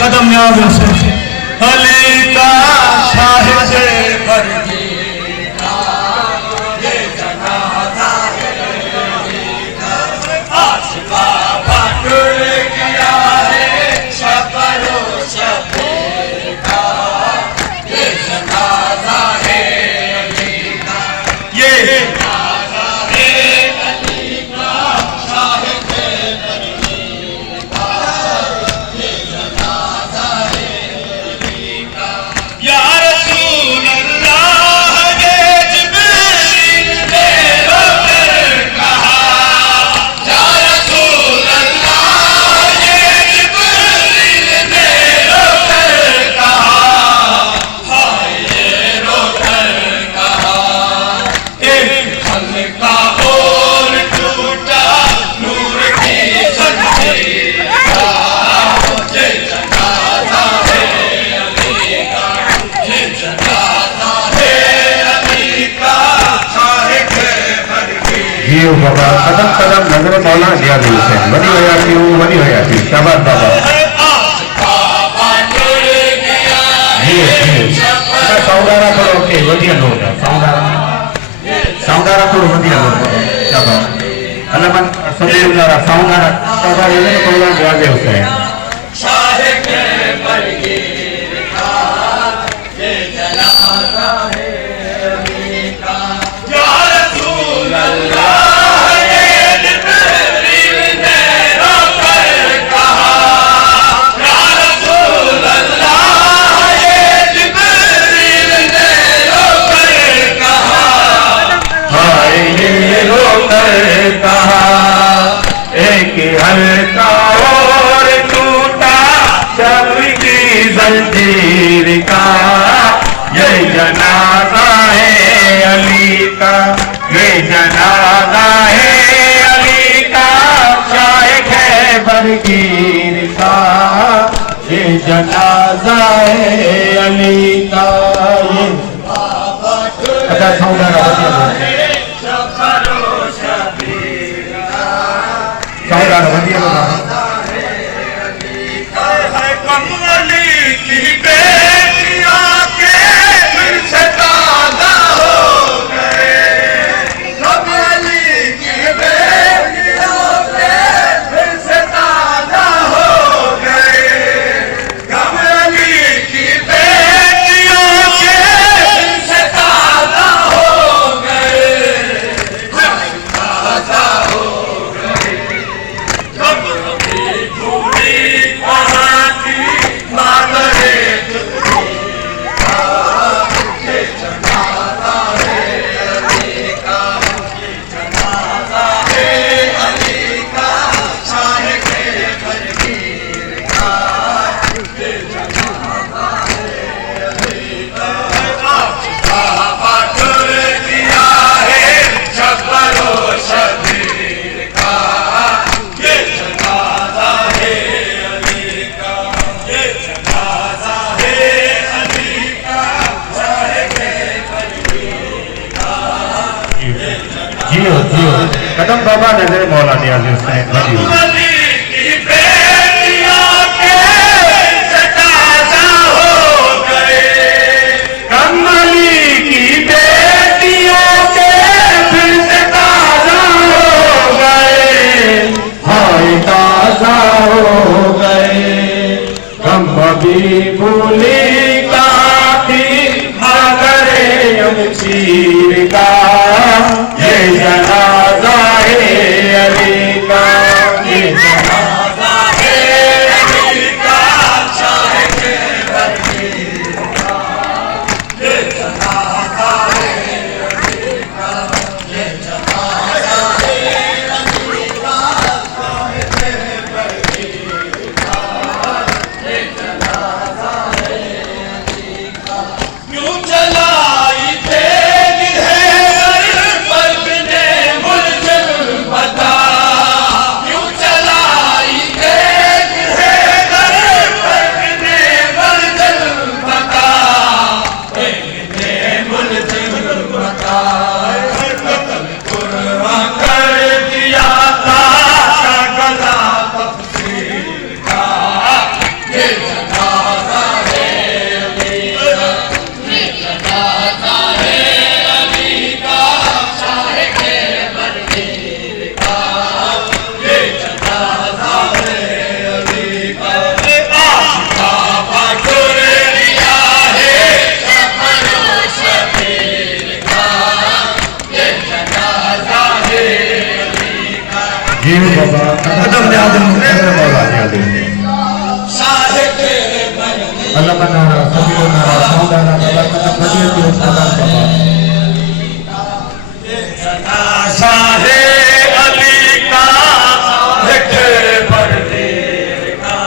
कदम याद अली का शाहिद पर बाबा कदम कदम नजर मौला दिया दिल से बनी हो जाती हूँ बनी हो जाती हूँ शाबाश बाबा सौदारा करो ओके वधिया लोग सौदारा करो वधिया लोग शाबाश अल्लाह मन सभी उल्लारा सौदारा सौदारा ये तो मौला दिया दिल से कहा एक हल्का फकीर का, ये जनाजा है अली का। ये अच्छा सौदारा बढ़िया कमली की बेटियों के फिर से ताज़ा हो गए, कमली की बेटियों के फिर से ताज़ा हो गए, कमली की बेटियों के फिर से ताज़ा हो गए, ताज़ा हो गए। कब कभी भूली कहाँ की मादरे जियो जियो कदम बाबा नजर मौला नियाज़ हुसैन बढ़िया। कमली की बेटियों के फिर से ताज़ा हो गए, हाय ताज़ा हो गए। कम कभी भूली काफी मगरे अमचीर का, ये जनाजा है अली का, ये जनाजा है अली का, शाह के फकीर का, ये जनाजा है अली का, ये जनाजा है अली का, शाह के फकीर का, ये जनाजा है अली का। क्यों चलाई तेरी है जीव बाबा कदम नियाज़ हुसैन मौला नियाज़ हुसैन अल्लाह बना सभी नारा सौदारा अल्लाह कदम बढ़िया के सलाम बाबा। शाहे अली का लिखे पर्दे का,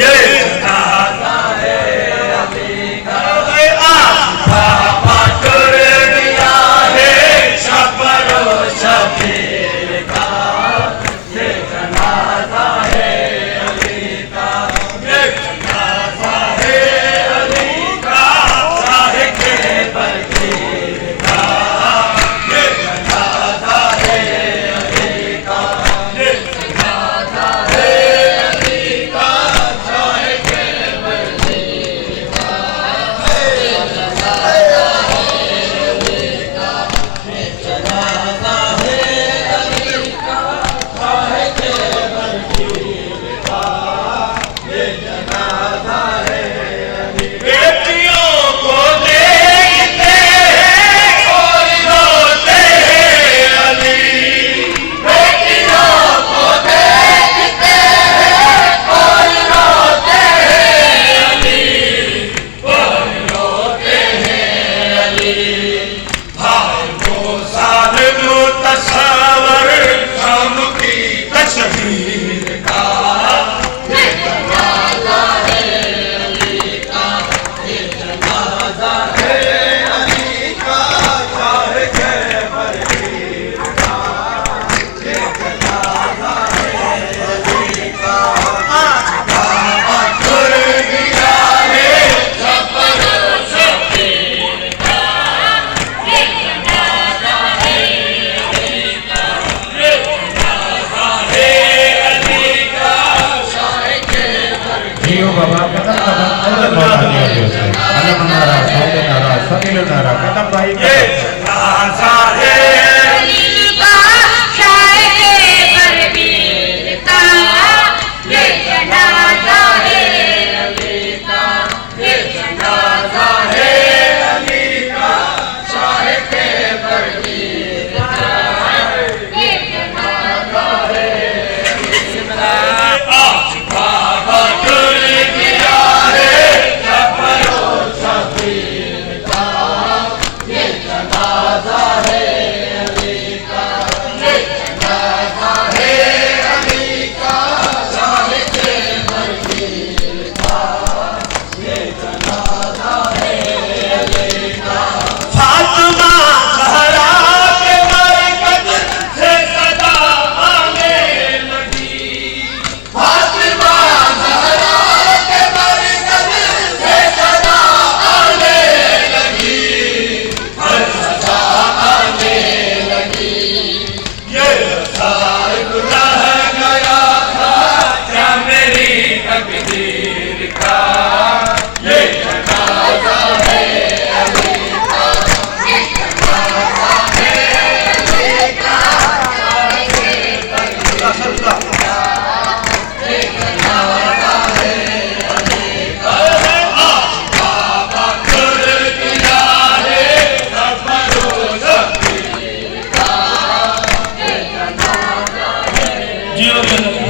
ये जनाजा है अली का, आस्था पाकर दिया है शब्बरो शबीर का, ये जनाजा है अली का, ये जनाजा है अली का, शाह के फकीर का, ये जनाजा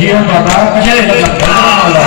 जियो बाबा कशा मौला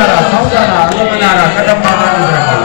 आता सावधानारा अलमतारा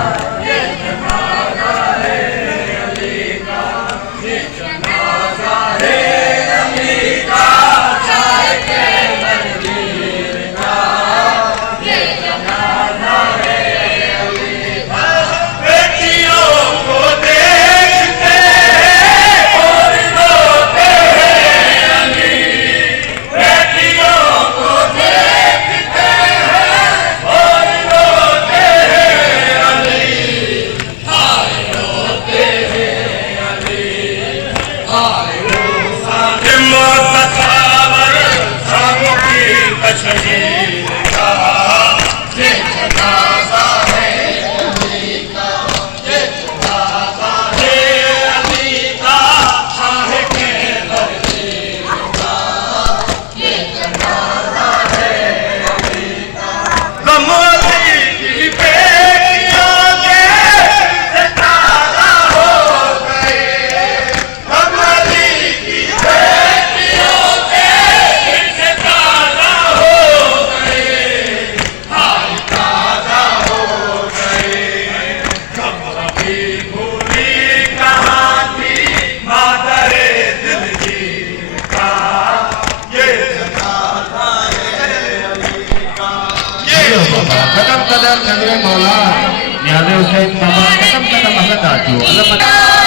कदम कदम जंगले मौला यादेव हुसैन बाबा कदम कदम हलत आजो अलमत